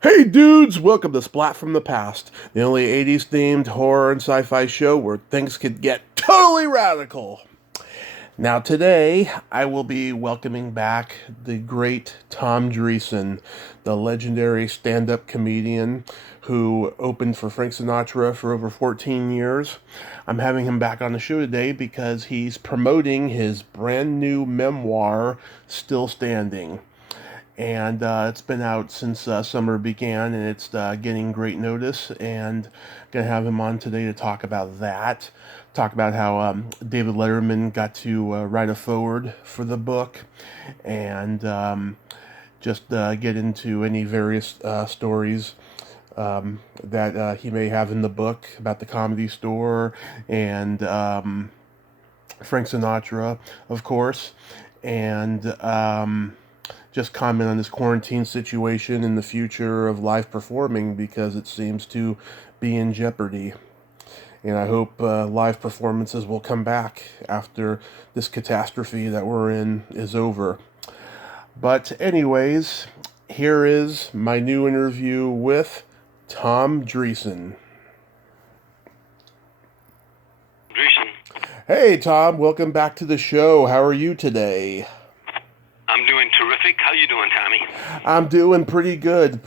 Hey dudes, welcome to Splat from the Past, the only 80s themed horror and sci fi show where things could get totally radical. Now, today, I will be welcoming back the great Tom Dreesen, the legendary stand up comedian who opened for Frank Sinatra for over 14 years. I'm having him back on the show today because he's promoting his brand new memoir, Still Standing. And it's been out since summer began, and it's getting great notice. And gonna have him on today to talk about that. Talk about how David Letterman got to write a foreword for the book, and just get into any various stories that he may have in the book about the Comedy Store and Frank Sinatra, of course, and just comment on this quarantine situation and the future of live performing because it seems to be in jeopardy. And I hope live performances will come back after this catastrophe that we're in is over. But, anyways, here is my new interview with Tom Dreesen. Hey, Tom, welcome back to the show. How are you today? I'm doing terrific. How you doing, Tommy? I'm doing pretty good,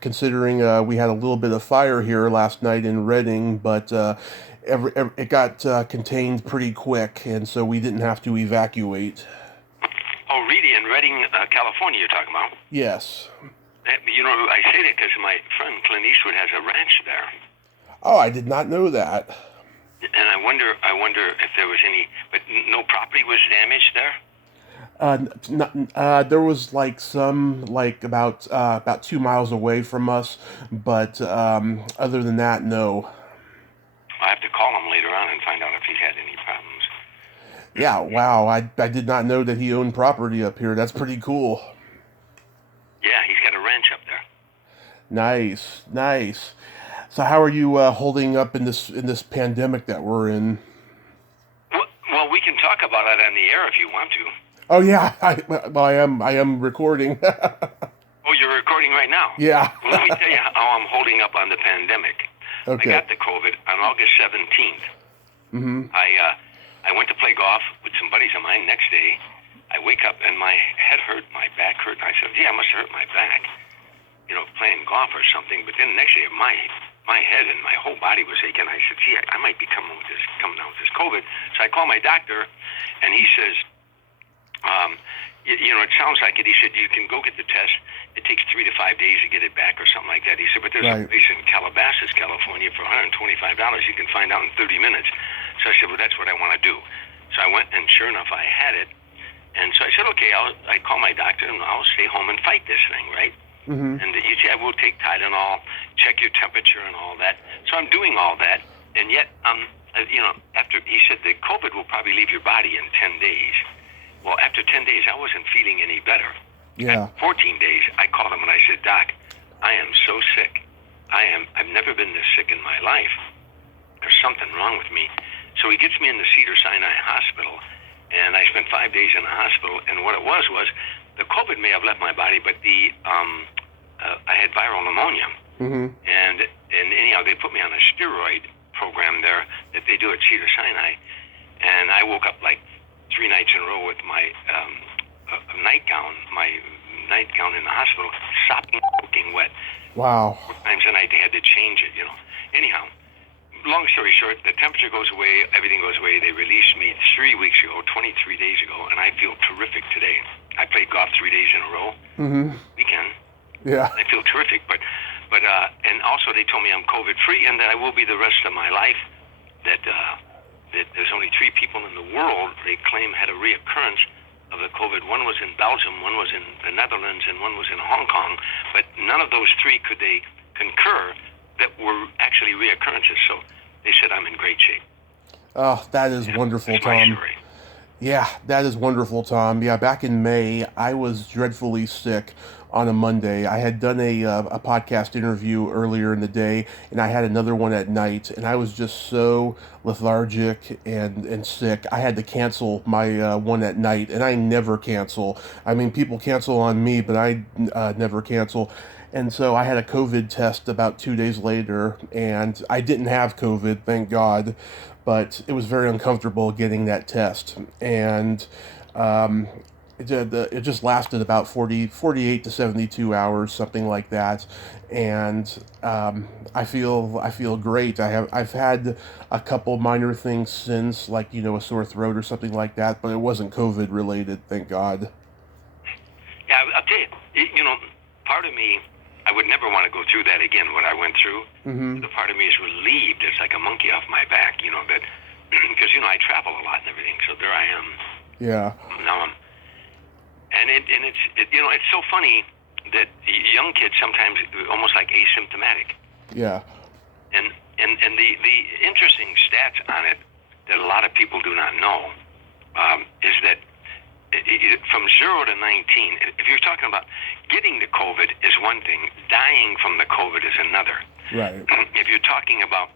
considering we had a little bit of fire here last night in Reading, but it got contained pretty quick, and so we didn't have to evacuate. Oh, really? In Reading, California, you're talking about? Yes. You know, I say that because my friend Clint Eastwood has a ranch there. Oh, I did not know that. And I wonder if there was any, but no property was damaged there? There was like some about 2 miles away from us, but other than that, no. I'll have to call him later on and find out if he's had any problems. Yeah, wow, I did not know that he owned property up here. That's pretty cool. Yeah, he's got a ranch up there. Nice. So how are you holding up in this pandemic that we're in? Well, we can talk about it on the air if you want to. Oh yeah, I am recording. Oh, you're recording right now? Yeah. Well, let me tell you how I'm holding up on the pandemic. Okay. I got the COVID on August 17th. Mm-hmm. I went to play golf with some buddies of mine. Next day, I wake up and my head hurt, my back hurt. And I said, I must have hurt my back, playing golf or something. But then the next day, my head and my whole body was aching. I said, I might be coming down with this COVID. So I called my doctor, and he says, it sounds like it. He said, you can go get the test. It takes 3 to 5 days to get it back or something like that. He said, but there's a place in Calabasas, California for $125. You can find out in 30 minutes. So I said, well, that's what I want to do. So I went, and sure enough, I had it. And so I said, okay, I call my doctor, and I'll stay home and fight this thing, right? Mm-hmm. And he said, we'll take Tylenol, check your temperature and all that. So I'm doing all that, and yet, after he said the COVID will probably leave your body in 10 days. Well, after 10 days, I wasn't feeling any better. Yeah. At 14 days, I called him and I said, Doc, I am so sick. I've never been this sick in my life. There's something wrong with me. So he gets me in the Cedars-Sinai Hospital, and I spent 5 days in the hospital. And what it was the COVID may have left my body, but I had viral pneumonia. Mm-hmm. And anyhow, they put me on a steroid program there that they do at Cedars-Sinai, and I woke up like 3 nights in a row with my nightgown in the hospital, soaking wet. Wow. 4 times a night they had to change it, Anyhow, long story short, the temperature goes away, everything goes away. They released me 3 weeks ago, 23 days ago, and I feel terrific today. I played golf 3 days in a row. Mm-hmm. Weekend. Yeah. I feel terrific, but and also they told me I'm COVID free and that I will be the rest of my life. That there's only 3 people in the world they claim had a reoccurrence of the COVID. One was in Belgium, one was in the Netherlands, and one was in Hong Kong. But none of those 3 could they concur that were actually reoccurrences. So they said I'm in great shape. Oh, that is wonderful, Tom. Yeah, that is wonderful, Tom. Yeah, back in May, I was dreadfully sick on a Monday. I had done a podcast interview earlier in the day, and I had another one at night, and I was just so lethargic and sick. I had to cancel my one at night, and I never cancel. I mean, people cancel on me, but I never cancel. And so I had a COVID test about 2 days later, and I didn't have COVID, thank God, but it was very uncomfortable getting that test. And um, it just lasted about 48 to 72 hours, something like that. And I feel great. I've had a couple minor things since, like, a sore throat or something like that, but it wasn't COVID related, thank God. Yeah, I'll tell you, part of me, I would never want to go through that again, what I went through. Mm-hmm. The part of me is relieved. It's like a monkey off my back, that, because, I travel a lot and everything, so there I am. Yeah. Now it's so funny that young kids sometimes almost like asymptomatic. Yeah. And the interesting stats on it that a lot of people do not know is that from 0 to 19, if you're talking about getting the COVID is one thing, dying from the COVID is another. Right. If you're talking about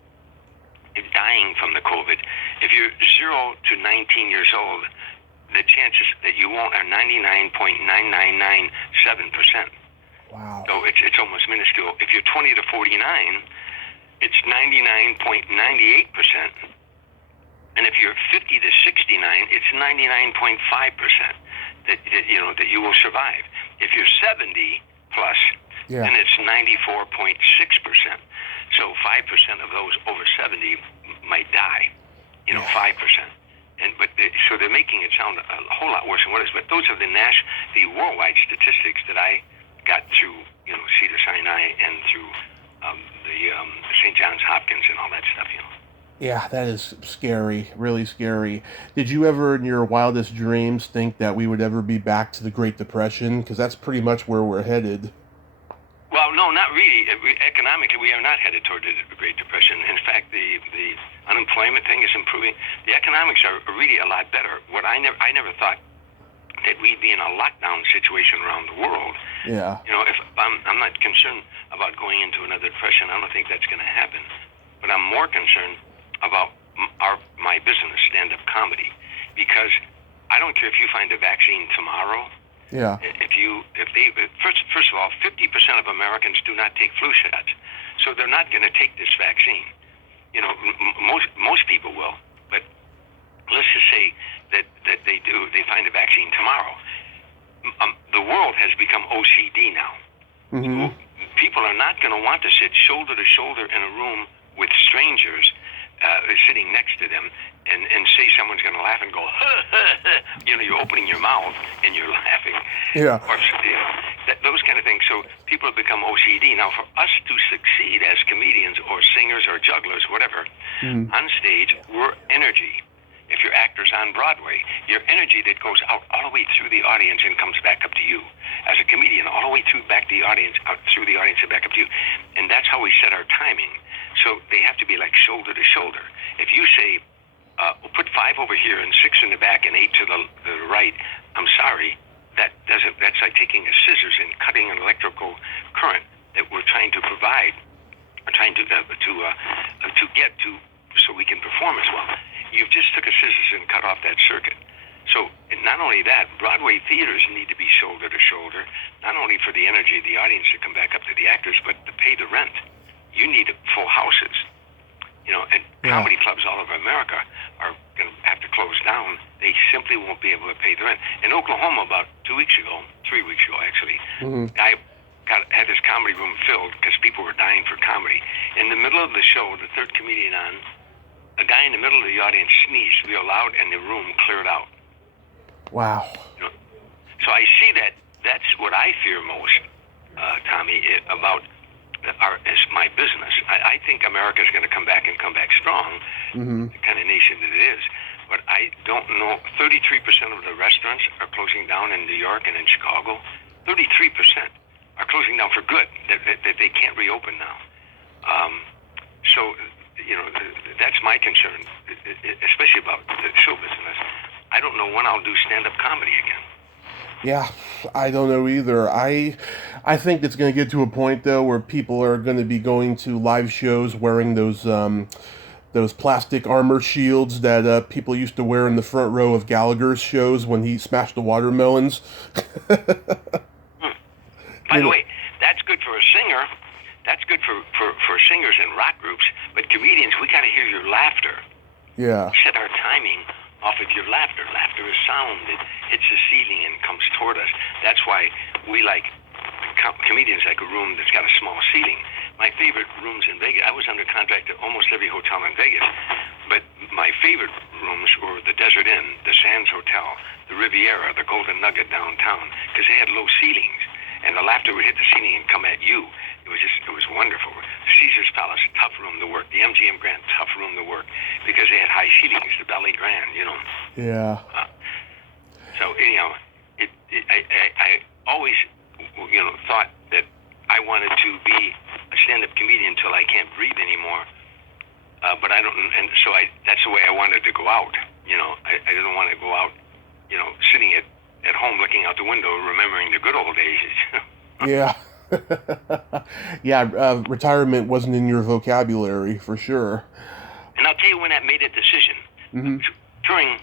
dying from the COVID, if you're 0 to 19 years old, the chances that you won't are 99.9997%. Wow. So it's almost minuscule. If you're 20 to 49, it's 99.98%. And if you're 50 to 69, it's 99.5% that you will survive. If you're 70 plus, then it's 94.6%. So 5% of those over 70 might die. 5%. So they're making it sound a whole lot worse than what it is. But those are the worldwide statistics that I got through, Cedar Sinai and through the St. John's Hopkins and all that stuff. Yeah, that is scary, really scary. Did you ever, in your wildest dreams, think that we would ever be back to the Great Depression? Because that's pretty much where we're headed. Well, no, not really. Economically, we are not headed toward the Great Depression. In fact, the unemployment thing is improving. The economics are really a lot better. I never thought that we'd be in a lockdown situation around the world. Yeah. If I'm not concerned about going into another depression, I don't think that's going to happen. But I'm more concerned about my business, stand-up comedy, because I don't care if you find a vaccine tomorrow. Yeah. First of all, 50% of Americans do not take flu shots, so they're not going to take this vaccine. Most people will, but let's just say that they do. They find a vaccine tomorrow. The world has become OCD now. Mm-hmm. People are not going to want to sit shoulder to shoulder in a room with strangers sitting next to them and say someone's going to laugh and go, you're opening your mouth and you're laughing. Yeah. Or, those kind of things. So people have become OCD. Now, for us to succeed as comedians or singers or jugglers, whatever, on stage, we're energy. If you're actors on Broadway, your energy that goes out all the way through the audience and comes back up to you. As a comedian, all the way through back the audience, out through the audience and back up to you. And that's how we set our timing. So they have to be like shoulder to shoulder. If you say, we'll put 5 over here and 6 in the back and 8 to the right, I'm sorry, that's like taking a scissors and cutting an electrical current that we're trying to provide, or trying to get to, so we can perform as well. You've just took a scissors and cut off that circuit. So not only that, Broadway theaters need to be shoulder to shoulder, not only for the energy of the audience to come back up to the actors, but to pay the rent. You need full houses. And comedy clubs all over America are going to have to close down. They simply won't be able to pay the rent. In Oklahoma, about 3 weeks ago actually, I had this comedy room filled because people were dying for comedy. In the middle of the show, the third comedian on, a guy in the middle of the audience sneezed real loud, and the room cleared out. Wow. So I see that. That's what I fear most, Tommy, about is my business. I think America is going to come back strong, the kind of nation that it is. But I don't know. 33% of the restaurants are closing down in New York and in Chicago. 33% are closing down for good. That they can't reopen now. So that's my concern, especially about the show business. I don't know when I'll do stand-up comedy again. Yeah, I don't know either. I think it's going to get to a point, though, where people are going to be going to live shows wearing those plastic armor shields that people used to wear in the front row of Gallagher's shows when he smashed the watermelons. By the way, that's good good for a singer. That's good for singers and rock groups. But comedians, we got to hear your laughter. Yeah. Set our timing off of your laughter. Laughter is sound. It hits the ceiling and comes toward us. That's why we like comedians like a room that's got a small ceiling. My favorite rooms in Vegas, I was under contract at almost every hotel in Vegas, but my favorite rooms were the Desert Inn, the Sands Hotel, the Riviera, the Golden Nugget downtown, because they had low ceilings, and the laughter would hit the ceiling and come at you. It was wonderful. The Caesar's Palace, tough room to work. The MGM Grand, tough room to work, because they had high ceilings, the Belly Grand, you know. Yeah. So, anyhow, I always, thought that I wanted to be a stand-up comedian until I can't breathe anymore. But I don't, and so that's the way I wanted to go out. I didn't want to go out, sitting at home looking out the window, remembering the good old days. Yeah. Yeah, retirement wasn't in your vocabulary, for sure. And I'll tell you when that made a decision. Mm-hmm. During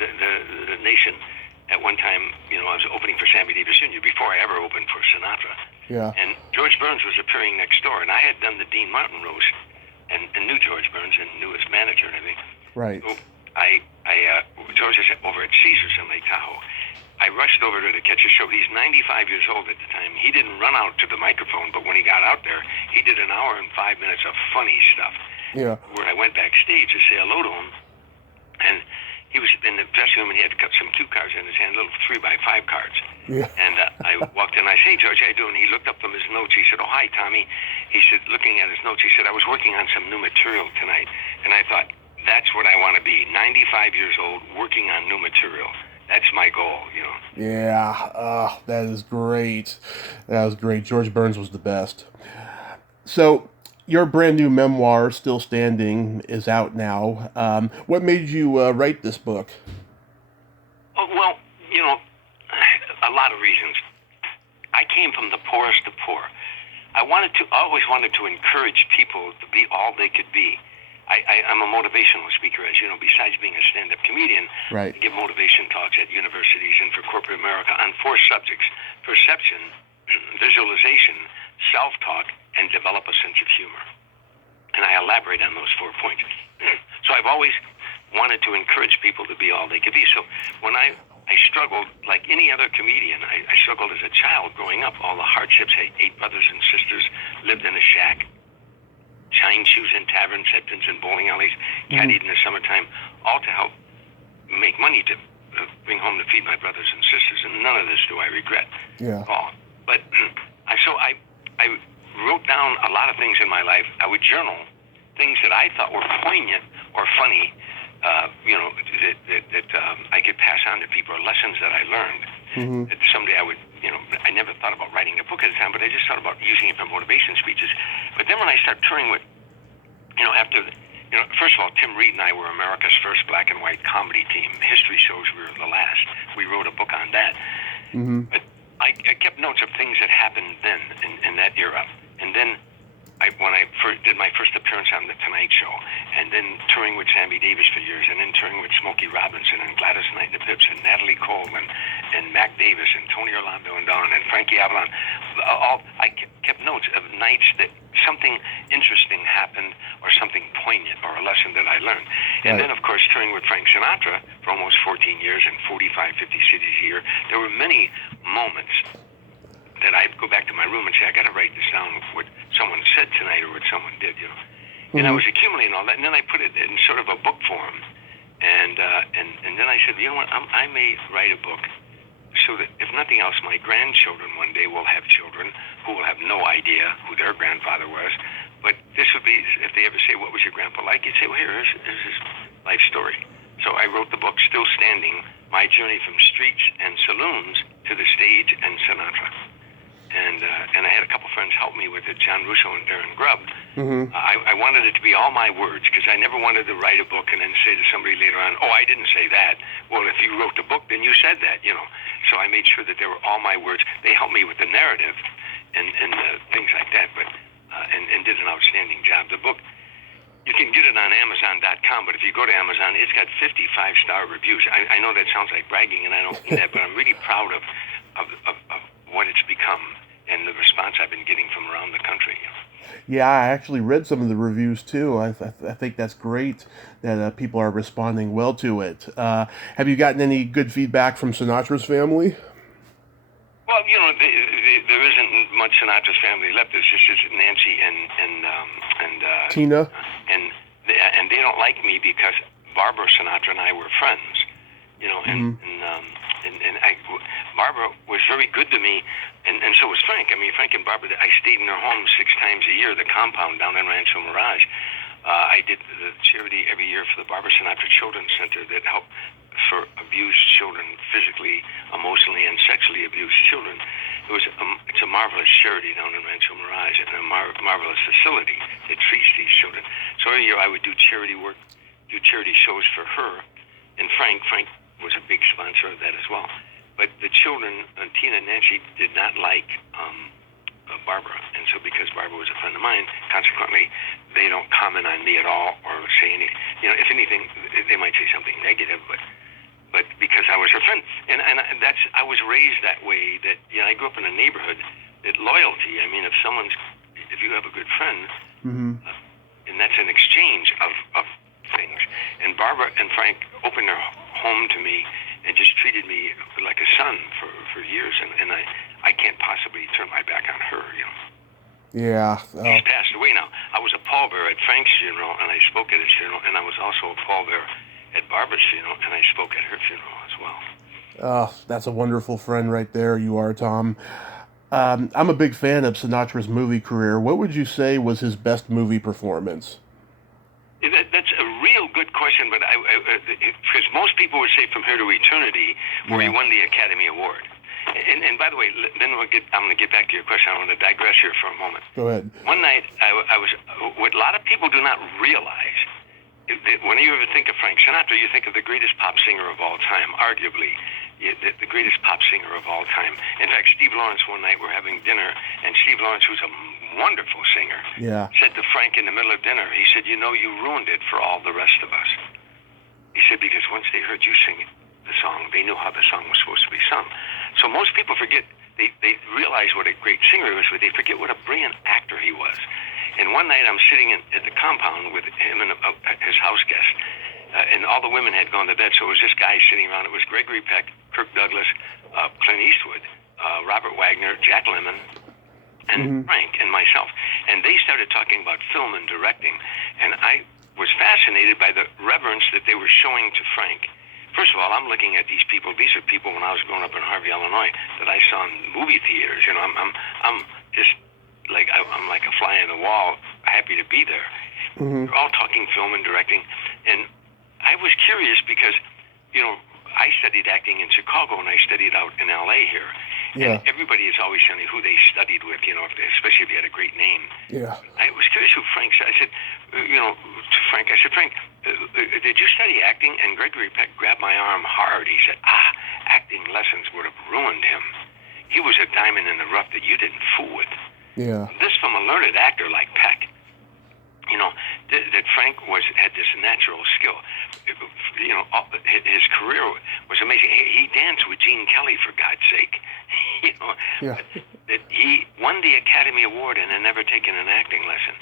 the nation, at one time, I was opening for Sammy Davis Jr. before I ever opened for Sinatra. Yeah. And George Burns was appearing next door, and I had done the Dean Martin roast and knew George Burns and knew his manager and everything. Right. So George is over at Caesars in Lake Tahoe. I rushed over to catch a show. He's 95 years old at the time. He didn't run out to the microphone, but when he got out there, he did an hour and 5 minutes of funny stuff. Yeah. Where I went backstage to say hello to him, and he was in the dressing room, and he had some cue cards in his hand, little 3x5 cards. Yeah. And I walked in, I said, "Hey, George, how you doing?" He looked up from his notes. He said, "Oh, hi, Tommy." He said, looking at his notes, he said, "I was working on some new material tonight." And I thought, that's what I want to be, 95 years old, working on new material. That's my goal, Yeah, that is great. That was great. George Burns was the best. So, your brand new memoir, Still Standing, is out now. What made you write this book? Oh, well, a lot of reasons. I came from the poorest of poor. I always wanted to encourage people to be all they could be. I'm a motivational speaker, as you know, besides being a stand-up comedian. Right. I give motivation talks at universities and for corporate America on 4 subjects: perception, visualization, self-talk, and develop a sense of humor. And I elaborate on those 4 points. So I've always wanted to encourage people to be all they could be. So when I struggled, like any other comedian, I struggled as a child growing up, all the hardships. I had 8 brothers and sisters, lived in a shack, shined shoes in taverns, headpins in bowling alleys, caddied in the summertime, all to help make money to bring home to feed my brothers and sisters. And none of this do I regret at all. But I wrote down a lot of things in my life. I would journal things that I thought were poignant or funny, that I could pass on to people, or lessons that I learned. Mm-hmm. That someday I would, I never thought about writing a book at the time, but I just thought about using it for motivation speeches. But then when I started touring with, first of all, Tim Reed and I were America's first black and white comedy team. History shows we were the last. We wrote a book on that. Mm-hmm. But I kept notes of things that happened then in that era. And then when I did my first appearance on The Tonight Show, and then touring with Sammy Davis for years, and then touring with Smokey Robinson and Gladys Knight and the Pips and Natalie Cole and Mac Davis and Tony Orlando and Don and Frankie Avalon, I kept notes of nights that something interesting happened or something poignant or a lesson that I learned. And then, of course, touring with Frank Sinatra for almost 14 years in 45, 50 cities a year, there were many moments that I'd go back to my room and say, I got to write this down, what someone said tonight or what someone did, Mm-hmm. And I was accumulating all that, and then I put it in sort of a book form. And then I said, you know what, I may write a book so that, if nothing else, my grandchildren one day will have children who will have no idea who their grandfather was. But this would be, if they ever say, what was your grandpa like? You'd say, well, here's his life story. So I wrote the book, Still Standing, My Journey from Streets and Saloons to the Stage and Sinatra. And I had a couple friends help me with it, John Russo and Darren Grubb. Mm-hmm. I wanted it to be all my words, because I never wanted to write a book and then say to somebody later on, oh, I didn't say that. Well, if you wrote the book, then you said that, So I made sure that they were all my words. They helped me with the narrative and things like that, but and did an outstanding job. The book, you can get it on Amazon.com, but if you go to Amazon, it's got 55-star reviews. I know that sounds like bragging, and I don't mean that, but I'm really proud of what it's become. and the response I've been getting from around the country. Yeah, I actually read some of the reviews too. I think that's great that people are responding well to it. Have you gotten any good feedback from Sinatra's family? Well, there isn't much Sinatra's family left. There's just Nancy Tina? and they don't like me because Barbara Sinatra and I were friends. Barbara was very good to me, and so was Frank. I mean, Frank and Barbara, I stayed in their home 6 times a year, the compound down in Rancho Mirage. I did the charity every year for the Barbara Sinatra Children's Center that helped for abused children, physically, emotionally, and sexually abused children. It's a marvelous charity down in Rancho Mirage, and a marvelous facility that treats these children. So every year I would do charity work, do charity shows for her, and Frank was a big sponsor of that as well. But the children, Tina and Nancy, did not like Barbara, and so because Barbara was a friend of mine, consequently, they don't comment on me at all or say anything. If anything, they might say something negative, but because I was her friend, and I was raised that way. That I grew up in a neighborhood that loyalty. I mean, if you have a good friend, and that's an exchange of things. And Barbara and Frank opened their home to me and just treated me like a son for years, and I can't possibly turn my back on her. Yeah. She's passed away now. I was a pallbearer at Frank's funeral, and I spoke at his funeral, and I was also a pallbearer at Barbara's funeral, and I spoke at her funeral as well. That's a wonderful friend right there. You are, Tom. I'm a big fan of Sinatra's movie career. What would you say was his best movie performance? That's a real good question, but because most people would say From Here to Eternity, where he won the Academy Award. And by the way, then I'm going to get back to your question. I want to digress here for a moment. Go ahead. One night, I was. What a lot of people do not realize, when you ever think of Frank Sinatra, you think of the greatest pop singer of all time, arguably the greatest pop singer of all time. In fact, Steve Lawrence, one night we're having dinner, and Steve Lawrence, who's a wonderful singer, said to Frank in the middle of dinner, he said, you ruined it for all the rest of us. He said, because once they heard you sing the song, they knew how the song was supposed to be sung. So most people forget, they realize what a great singer he was, but they forget what a brilliant actor he was. And one night I'm sitting at the compound with him and his house guest, and all the women had gone to bed, so it was this guy sitting around. It was Gregory Peck, Kirk Douglas, Clint Eastwood, Robert Wagner, Jack Lemmon, and Frank and myself. And they started talking about film and directing, and I was fascinated by the reverence that they were showing to Frank. First of all, I'm looking at these people. These are people when I was growing up in Harvey, Illinois, that I saw in movie theaters. I'm just like I'm like a fly on the wall, happy to be there. They're all talking film and directing, and I was curious because, I studied acting in Chicago and I studied out in L.A. here. Yeah. And everybody is always telling me who they studied with, especially if you had a great name. Yeah. I was curious who Frank said. I said, to Frank, Frank, did you study acting? And Gregory Peck grabbed my arm hard. He said, acting lessons would have ruined him. He was a diamond in the rough that you didn't fool with. Yeah. This from a learned actor like Peck. That Frank had this natural skill. His career was amazing. He danced with Gene Kelly, for God's sake. That he won the Academy Award and had never taken an acting lesson.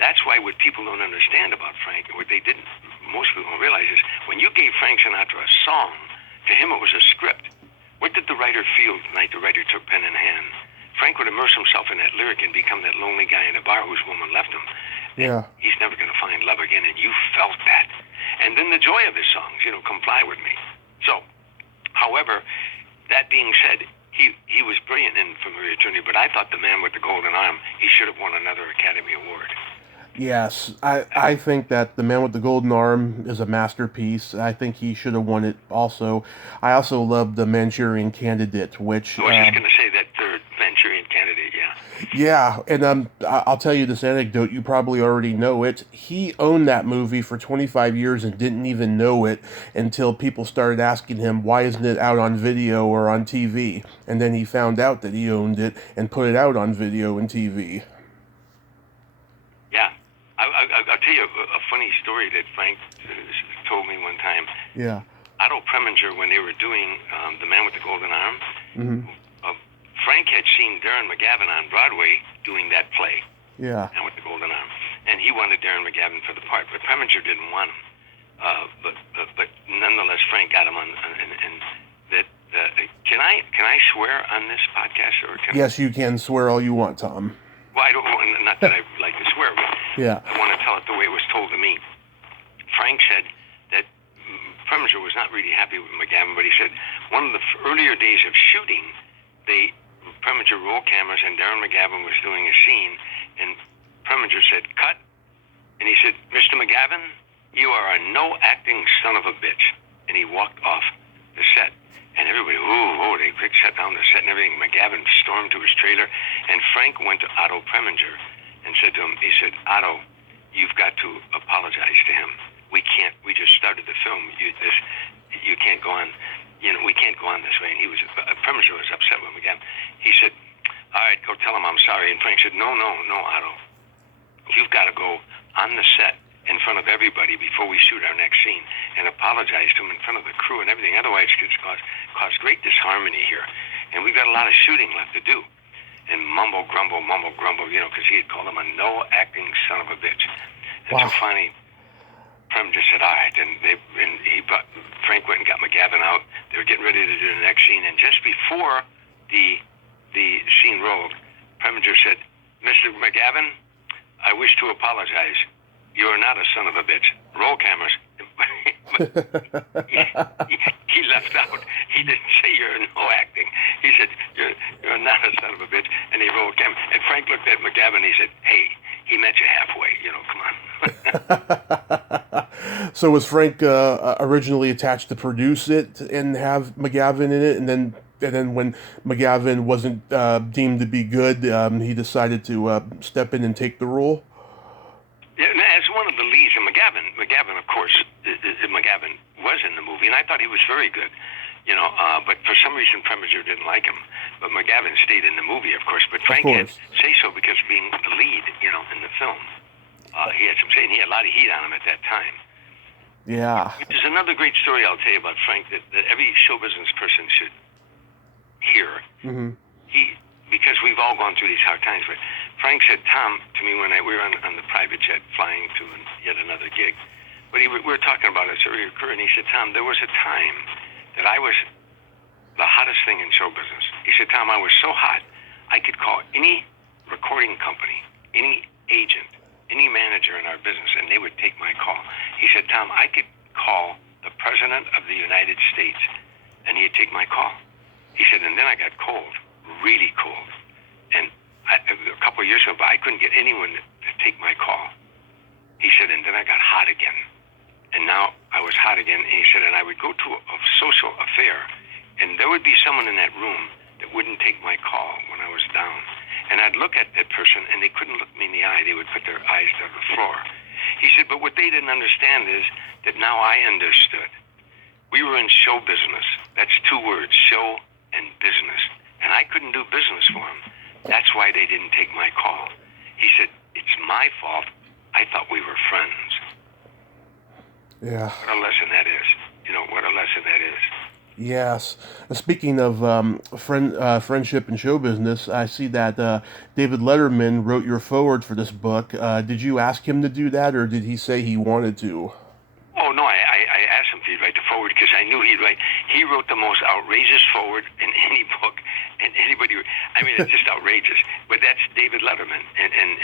That's why what people don't understand about Frank, what most people don't realize is when you gave Frank Sinatra a song, to him it was a script. What did the writer feel the night the writer took pen in hand? Frank would immerse himself in that lyric and become that lonely guy in a bar whose woman left him. Yeah. He's never going to find love again, and you felt that. And then the joy of his songs, Comply With Me. So, however, that being said, he was brilliant in From Here to Eternity, but I thought The Man with the Golden Arm, he should have won another Academy Award. Yes, I think that The Man with the Golden Arm is a masterpiece. I think he should have won it also. I also love The Manchurian Candidate, which... I was just going to say that third Manchurian Candidate, yeah. Yeah, and I'll tell you this anecdote. You probably already know it. He owned that movie for 25 years and didn't even know it until people started asking him, why isn't it out on video or on TV? And then he found out that he owned it and put it out on video and TV. Yeah. I'll tell you a funny story that Frank told me one time. Yeah. Otto Preminger, when they were doing The Man with the Golden Arm, Frank had seen Darren McGavin on Broadway doing that play. Yeah. And with the Golden Arm, and he wanted Darren McGavin for the part, but Preminger didn't want him. But nonetheless, Frank got him on. And that can I swear on this podcast or? Yes, you can swear all you want, Tom. Well, I don't. Not that I like to swear, but yeah. I want to tell it the way it was told to me. Frank said that Preminger was not really happy with McGavin, but he said one of the earlier days of shooting, Preminger rolled cameras and Darren McGavin was doing a scene, and Preminger said, "Cut," and he said, "Mr. McGavin, you are a no-acting son of a bitch," and he walked off the set. And everybody, they shut down the set and everything. McGavin stormed to his trailer, and Frank went to Otto Preminger and said to him, he said, "Otto, you've got to apologize to him. We just started the film. You can't go on, we can't go on this way." And Preminger was upset with McGavin. He said, "All right, go tell him I'm sorry." And Frank said, No, Otto. You've got to go on the set in front of everybody before we shoot our next scene and apologize to him in front of the crew and everything. Otherwise, it's cause great disharmony here. And we've got a lot of shooting left to do. And mumble, grumble, because he had called him a no-acting son of a bitch. And so finally, Prem just said, all right. And Frank went and got McGavin out. They were getting ready to do the next scene. And just before the scene rolled, Preminger said, "Mr. McGavin, I wish to apologize. You are not a son of a bitch. Roll cameras." he left out. He didn't say you're no acting. He said you're not a son of a bitch. And he rolled cameras. And Frank looked at McGavin and he said, "Hey, he met you halfway. Come on." So was Frank originally attached to produce it and have McGavin in it, and then when McGavin wasn't deemed to be good, he decided to step in and take the role? Yeah, as one of the leads, and McGavin, of course, McGavin was in the movie, and I thought he was very good, but for some reason Preminger didn't like him. But McGavin stayed in the movie, of course, but Frank had say so because of being the lead, in the film. He had some say, and he had a lot of heat on him at that time. Yeah. Which is another great story I'll tell you about Frank that every show business person should hear. Mm-hmm. Because we've all gone through these hard times, but Frank said, Tom, to me when we were on the private jet flying to yet another gig, but we were talking about it earlier, and he said, Tom, there was a time that I was the hottest thing in show business. He said, Tom, I was so hot, I could call any recording company, any agent, any manager in our business, and they would take my call. He said, Tom, I could call the President of the United States, and he'd take my call. He said, and then I got cold, really cold. And a couple of years ago, I couldn't get anyone to take my call. He said, and then I got hot again. And now I was hot again. And he said, and I would go to a social affair, and there would be someone in that room that wouldn't take my call when I was down. And I'd look at that person, and they couldn't look me in the eye. They would put their eyes to the floor. He said, but what they didn't understand is that now I understood. We were in show business. That's two words, show and business. And I couldn't do business for them. That's why they didn't take my call. He said, it's my fault. I thought we were friends. Yeah. What a lesson that is. What a lesson that is. Yes. Speaking of friendship and show business, I see that David Letterman wrote your foreword for this book. Did you ask him to do that, or did he say he wanted to? Oh, no, I asked him if he'd write the foreword because I knew he'd write. He wrote the most outrageous foreword in any book. And anybody, it's just outrageous. But that's David Letterman. And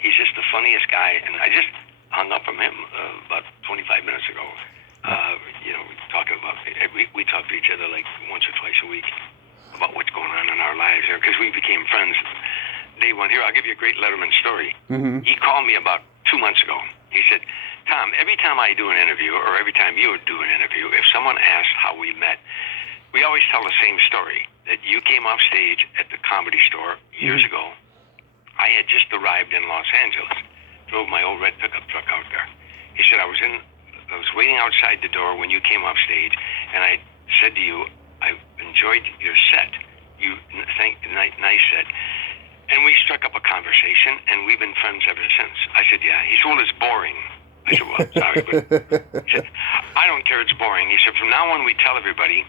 he's just the funniest guy. And I just hung up from him about 25 minutes ago. Talking about, we talk to each other like once or twice a week about what's going on in our lives here because we became friends day one. Here, I'll give you a great Letterman story. Mm-hmm. He called me about 2 months ago. He said, Tom, every time I do an interview or every time you would do an interview, if someone asks how we met, we always tell the same story, that you came off stage at the Comedy Store years Mm-hmm. ago. I had just arrived in Los Angeles, drove my old red pickup truck out there. He said, I was waiting outside the door when you came off stage, and I said to you, I enjoyed your set. Nice set. And we struck up a conversation, and we've been friends ever since. I said, yeah. He said, well, it's boring. I said, well, sorry, but he said, I don't care, it's boring. He said, from now on, we tell everybody,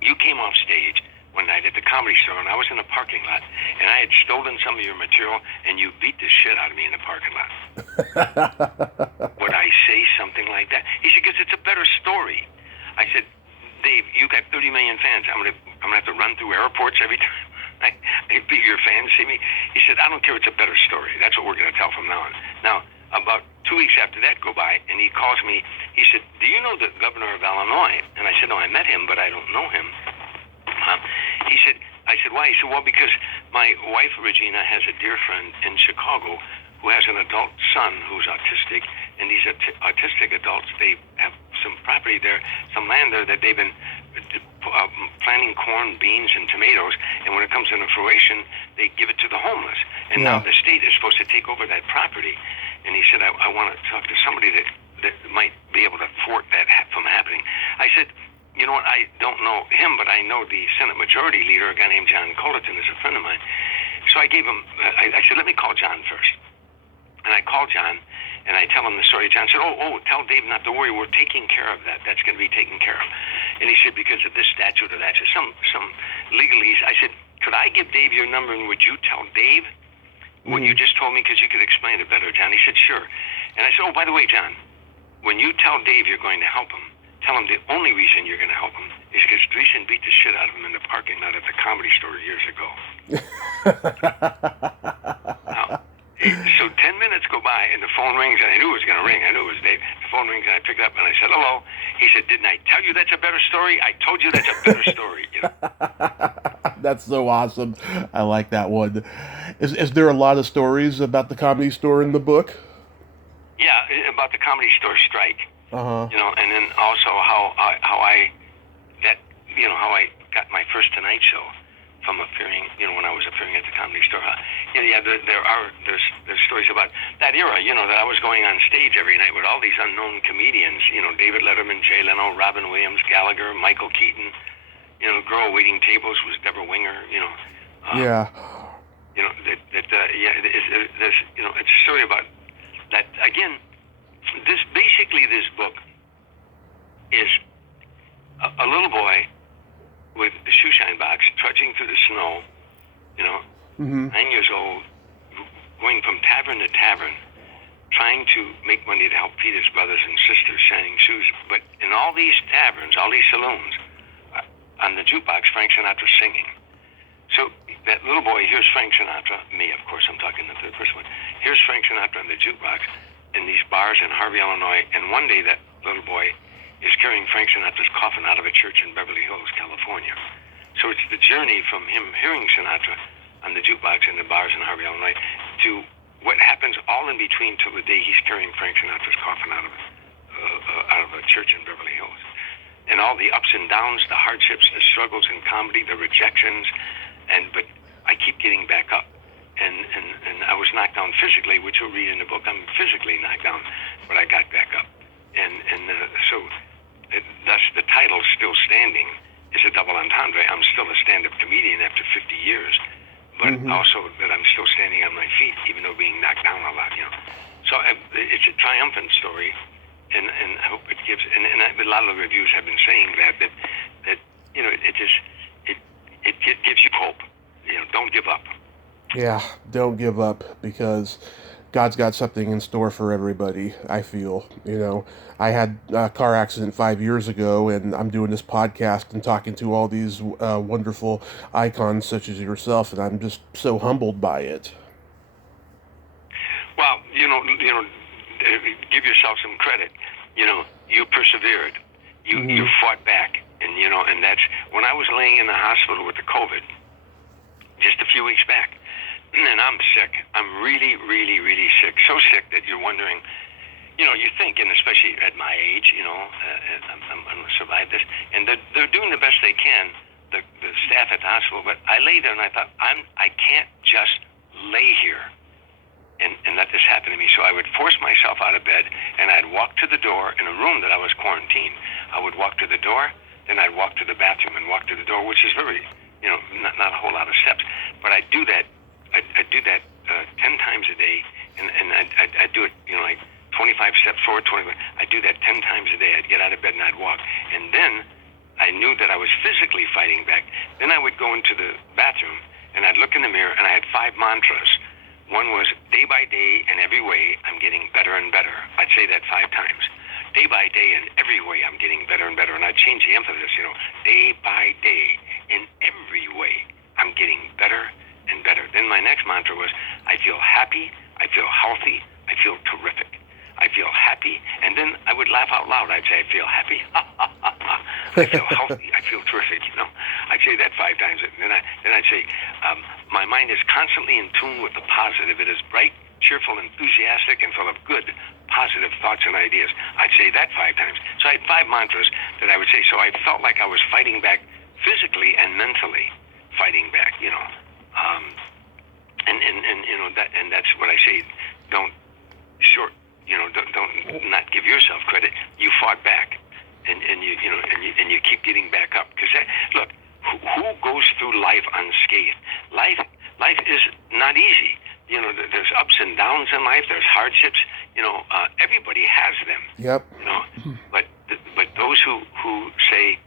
you came off stage one night at the Comedy Store, and I was in the parking lot, and I had stolen some of your material, and you beat the shit out of me in the parking lot. Would I say something like that? He said, because it's a better story. I said, Dave, you got 30 million fans. I'm gonna have to run through airports every time your fans see me. He said, I don't care. It's a better story. That's what we're gonna tell from now on. Now, about 2 weeks after that go by, and he calls me. He said, do you know the governor of Illinois? And I said, no, I met him, but I don't know him. I said, why? He said, well, because my wife, Regina, has a dear friend in Chicago who has an adult son who's autistic, and these autistic adults, they have some property there, some land there that they've been planting corn, beans, and tomatoes, and when it comes into fruition, they give it to the homeless. And now the state is supposed to take over that property. And he said, I want to talk to somebody that might be able to thwart that from happening. I said, you know what, I don't know him, but I know the Senate Majority Leader, a guy named John Colleton, is a friend of mine. So I gave him, I said, let me call John first. And I called John, and I tell him the story. John said, oh, tell Dave not to worry, we're taking care of that. That's going to be taken care of. And he said, because of this statute or that, some legalese. I said, could I give Dave your number, and would you tell Dave what you just told me, because you could explain it better, John? He said, sure. And I said, oh, by the way, John, when you tell Dave you're going to help him, tell him the only reason you're going to help him is because Dreesen beat the shit out of him in the parking lot at the Comedy Store years ago. Now, so 10 minutes go by, and the phone rings, and I knew it was going to ring. I knew it was Dave. The phone rings, and I picked up, and I said, hello. He said, didn't I tell you that's a better story? I told you that's a better story. You know? That's so awesome. I like that one. Is there a lot of stories about the Comedy Store in the book? Yeah, about the Comedy Store strike. Uh-huh. You know, and then also how I got my first Tonight Show from appearing, you know, when I was appearing at the Comedy Store. There's stories about that era, you know, that I was going on stage every night with all these unknown comedians, you know, David Letterman, Jay Leno, Robin Williams, Gallagher, Michael Keaton. You know, the girl waiting tables was Deborah Winger. You know. Yeah. You know there's you know, it's a story about that again. This book is a little boy with a shoe shine box trudging through the snow, you know, 9 years old, going from tavern to tavern, trying to make money to help feed his brothers and sisters shining shoes. But in all these taverns, all these saloons, on the jukebox, Frank Sinatra singing. So that little boy hears Frank Sinatra, me, of course, I'm talking the third person one, hears Frank Sinatra on the jukebox in these bars in Harvey, Illinois, and one day that little boy is carrying Frank Sinatra's coffin out of a church in Beverly Hills, California. So it's the journey from him hearing Sinatra on the jukebox in the bars in Harvey, Illinois, to what happens all in between till the day he's carrying Frank Sinatra's coffin out of a church in Beverly Hills. And all the ups and downs, the hardships, the struggles in comedy, the rejections, but I keep getting back up. And I was knocked down physically, which you'll read in the book. I'm physically knocked down, but I got back up. Thus the title, Still Standing, is a double entendre. I'm still a stand-up comedian after 50 years, but also that I'm still standing on my feet, even though being knocked down a lot, you know. So it's a triumphant story, and I hope it gives, and a lot of the reviews have been saying that you know, it gives you hope. You know, don't give up. Yeah, don't give up, because God's got something in store for everybody, I feel. You know, I had a car accident 5 years ago, and I'm doing this podcast and talking to all these wonderful icons such as yourself, and I'm just so humbled by it. Well, you know, give yourself some credit. You know, you persevered. You fought back, and you know, and that's when I was laying in the hospital with the COVID just a few weeks back. And I'm sick. I'm really, really, really sick. So sick that you're wondering, you know, you think, and especially at my age, you know, I'm going to survive this. And they're doing the best they can, the staff at the hospital. But I lay there and I thought, I can't just lay here and let this happen to me. So I would force myself out of bed, and I'd walk to the door in a room that I was quarantined. I would walk to the door, then I'd walk to the bathroom and walk to the door, which is very, you know, not a whole lot of steps. But I'd do that. I do that 10 times a day, and I do it, you know, like 25 steps forward, 25. I do that 10 times a day. I'd get out of bed and I'd walk, and then I knew that I was physically fighting back. Then I would go into the bathroom, and I'd look in the mirror, and I had 5 mantras. One was, day by day, in every way, I'm getting better and better. I'd say that 5 times. Day by day, in every way, I'm getting better and better. And I'd change the emphasis, day by day, in every way, I'm getting better and better. Then my next mantra was, I feel happy, I feel healthy, I feel terrific. I feel happy, and then I would laugh out loud. I'd say, I feel happy, I feel healthy, I feel terrific, I'd say that 5 times. And then I'd say, my mind is constantly in tune with the positive. It is bright, cheerful, enthusiastic, and full of good, positive thoughts and ideas. I'd say that 5 times. So I had 5 mantras that I would say. So I felt like I was fighting back physically and mentally, fighting back, and that's what I say. Don't not give yourself credit. You fought back, and you keep getting back up. Because look, who goes through life unscathed? Life is not easy. There's ups and downs in life. There's hardships. Everybody has them. Yep. But those who say,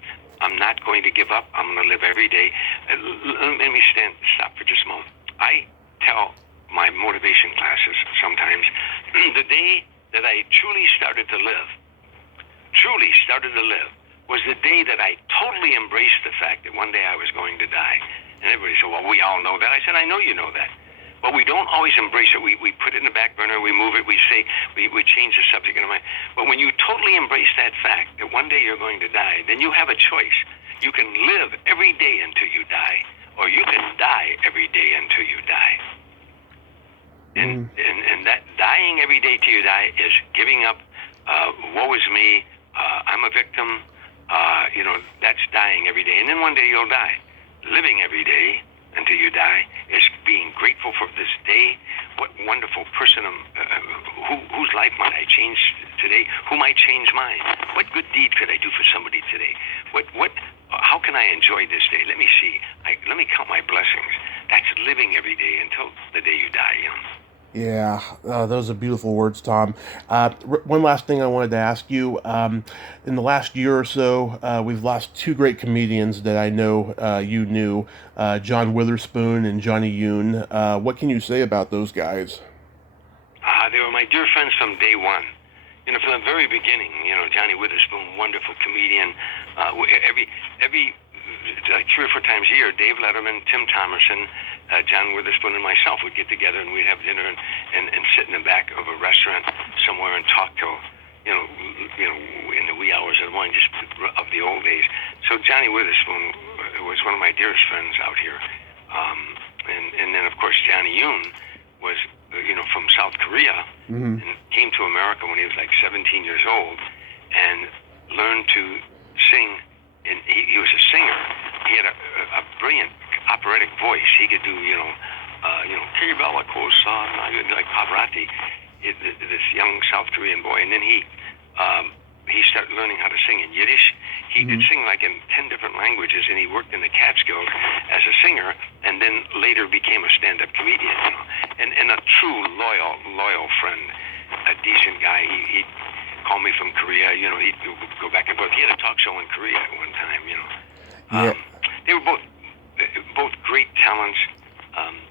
I'm not going to give up. I'm going to live every day. Let me stop for just a moment. I tell my motivation classes sometimes, the day that I truly started to live, was the day that I totally embraced the fact that one day I was going to die. And everybody said, well, we all know that. I said, I know you know that. But we don't always embrace it. We put it in the back burner, we move it, we say, we change the subject in our mind. But when you totally embrace that fact that one day you're going to die, then you have a choice. You can live every day until you die, or you can die every day until you die. And that dying every day till you die is giving up, woe is me, I'm a victim, that's dying every day. And then one day you'll die. Living every day until you die is being grateful for this day. What wonderful person, whose life might I change today? Who might change mine? What good deed could I do for somebody today? How can I enjoy this day? Let me see. Let me count my blessings. That's living every day until the day you die, Yeah, those are beautiful words, Tom. One last thing I wanted to ask you. In the last year or so, we've lost 2 great comedians that I know you knew, John Witherspoon and Johnny Yune. What can you say about those guys? They were my dear friends from day one. From the very beginning, Johnny Witherspoon, wonderful comedian. Every like 3 or 4 times a year, Dave Letterman, Tim Thomerson, John Witherspoon, and myself would get together, and we'd have dinner and sit in the back of a restaurant somewhere and talk till in the wee hours of the morning, just of the old days. So Johnny Witherspoon was one of my dearest friends out here, and then of course Johnny Yune was from South Korea, and came to America when he was like 17 years old, and learned to sing. And he was a singer. He had a brilliant operatic voice. He could do, Kiri Bella Kosan, like Pavarotti, this young South Korean boy. And then he started learning how to sing in Yiddish. He could sing like in 10 different languages, and he worked in the Catskills as a singer, and then later became a stand-up comedian. And a true loyal friend, a decent guy. He'd call me from Korea, he'd go back and forth. He had a talk show in Korea at one time, Yeah. They were both great talents,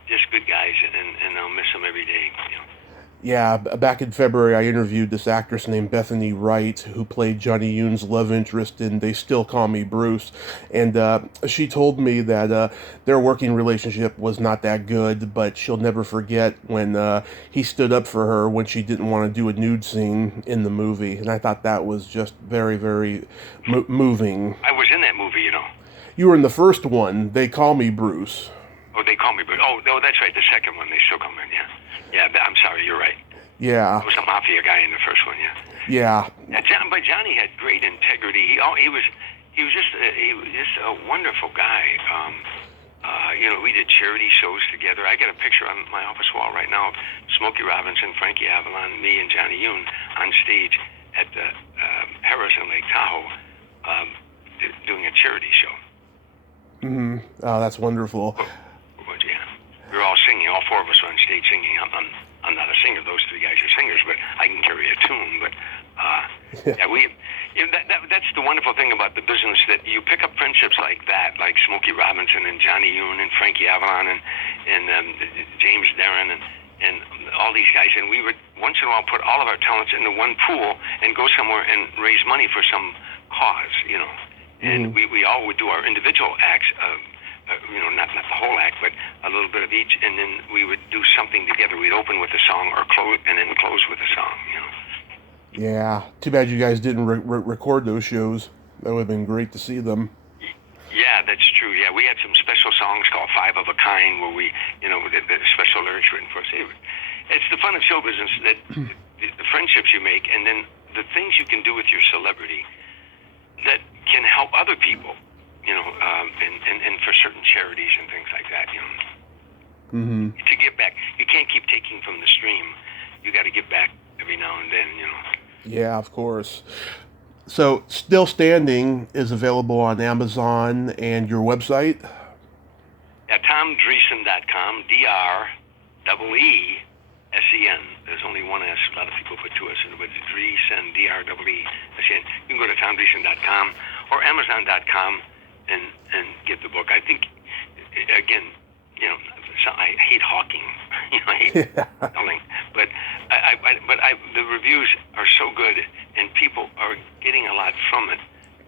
just good guys, and I'll miss them every day, Yeah, back in February, I interviewed this actress named Bethany Wright, who played Johnny Yune's love interest in They Still Call Me Bruce, and she told me that their working relationship was not that good, but she'll never forget when he stood up for her when she didn't want to do a nude scene in the movie, and I thought that was just very, very moving. I was in that movie, You were in the first one, They Call Me Bruce. Oh, They Call Me Bruce. Oh, that's right, the second one, They Still Call Me, yeah. Yeah, I'm sorry, you're right. Yeah. I was a mafia guy in the first one, yeah. Yeah. But Johnny had great integrity. He was just a wonderful guy. We did charity shows together. I got a picture on my office wall right now of Smokey Robinson, Frankie Avalon, me, and Johnny Yune on stage at Harris and Lake Tahoe doing a charity show. Oh, that's wonderful. Yeah. We were all singing. All 4 of us were on stage singing. I'm not a singer. Those 3 guys are singers, but I can carry a tune. But that's the wonderful thing about the business, that you pick up friendships like that, like Smokey Robinson and Johnny Yune and Frankie Avalon and James Darren and all these guys, and we would once in a while put all of our talents into one pool and go somewhere and raise money for some cause, And we all would do our individual acts, not the whole act, but a little bit of each, and then we would do something together. We'd open with a song or close, and then close with a song, Yeah, too bad you guys didn't record those shows. That would have been great to see them. Yeah, that's true. Yeah, we had some special songs called Five of a Kind where we, the special lyrics written for us. It's the fun of show business, that the friendships you make, and then the things you can do with your celebrity that can help other people, and for certain charities and things like that, To give back. You can't keep taking from the stream. You got to give back every now and then, Yeah, of course. So, Still Standing is available on Amazon and your website? At TomDreesen.com, DREESEN. There's only one S. A lot of people put two S in it, but it's Dreesen, DREESEN. You can go to TomDreesen.com or Amazon.com and get the book. I think, again, I hate hawking. I hate selling, but the reviews are so good, and people are getting a lot from it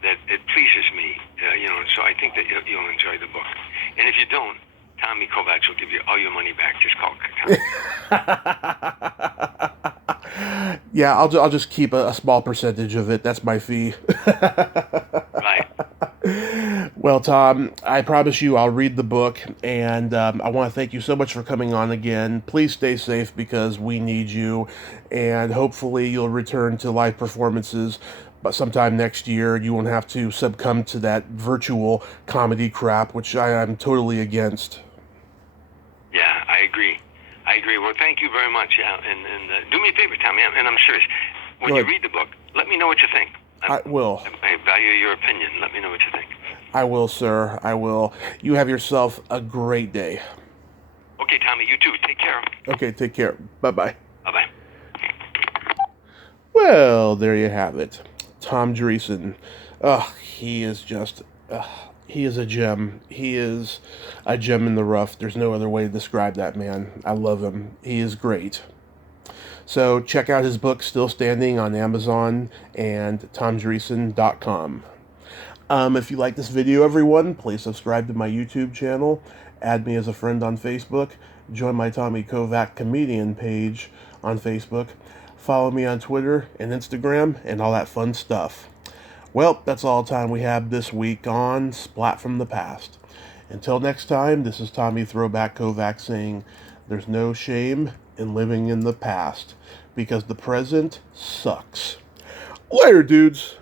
that it pleases me. So I think that you'll enjoy the book. And if you don't, Tommy Kovac will give you all your money back. Just call Tommy. Yeah, I'll just keep a small percentage of it. That's my fee. Right. Well, Tom, I promise you I'll read the book, and I want to thank you so much for coming on again. Please stay safe because we need you, and hopefully you'll return to live performances, but sometime next year. You won't have to succumb to that virtual comedy crap, which I am totally against. Yeah, I agree. Well, thank you very much. Yeah, and do me a favor, Tommy, and I'm serious. When you read the book, let me know what you think. I will. I value your opinion. Let me know what you think. I will, sir. I will. You have yourself a great day. Okay, Tommy, you too. Take care. Okay, take care. Bye-bye. Bye-bye. Well, there you have it. Tom Dreesen. He is just... he is a gem. He is a gem in the rough. There's no other way to describe that man. I love him. He is great. So check out his book, Still Standing, on Amazon and TomDreesen.com. If you like this video, everyone, please subscribe to my YouTube channel, add me as a friend on Facebook, join my Tommy Kovac comedian page on Facebook, follow me on Twitter and Instagram, and all that fun stuff. Well, that's all the time we have this week on Splat from the Past. Until next time, this is Tommy Throwback Kovac saying, there's no shame in living in the past, because the present sucks. Later, dudes.